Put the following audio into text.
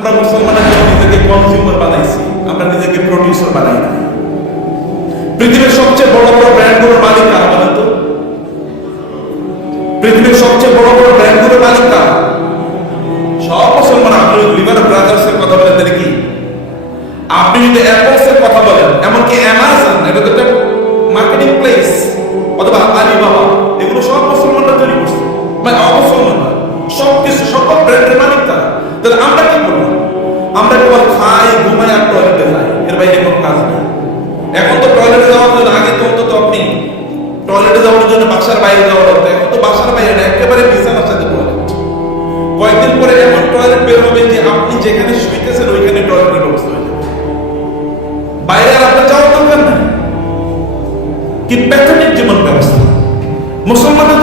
আমরা মুসলমানরা নিজেকে কনজিউমার বানাইছি, আমরা নিজেকে প্রডিউসার বানাই না। পৃথিবীর সবচেয়ে বড় বড় ব্র্যান্ডগুলোর মালিক কারা বলেন তো? পৃথিবীর সবচেয়ে বড় বড় ব্র্যান্ডগুলোর মালিক কারা? সব মুসলমান। আপনি লিভার ব্রাদার্সের কথা বলেন তাহলে কি? আপনি যদি অ্যাপলসের কথা বলেন, এমনকি অ্যামাজন, এটা তো একটা মার্কেটিং প্লেস, অথবা আলিবাবা, এগুলো সব মুসলমানরা তৈরি করছে। মানে অমুসলমানরা সবকিছু, সকল ব্র্যান্ডের মালিক তারা। তাহলে আমরা কি করবো? আমরা কেবল খাই, ঘুমাই আর টয়লেটে যাই, এর বাইরে কোনো কাজ নেই। এখন তো টয়লেটে যাওয়ার জন্য, আগে তো অন্তত আপনি টয়লেটে যাওয়ার জন্য বাসার বাইরে যাওয়ার হতো, এখন তো বাসার বাইরে না, একেবারে বিছানার সাথে টয়লেট। কয়েকদিন পরে এমন টয়লেট বের হবে যে আপনি যেখানে শুইতেছেন ওইখানে টয়লেটের ব্যবস্থা হয়ে যাবে। বাইরে আর আপনার যাওয়ার দরকার নেই। কি প্যাথেটিক জীবন ব্যবস্থা! মুসলমানদের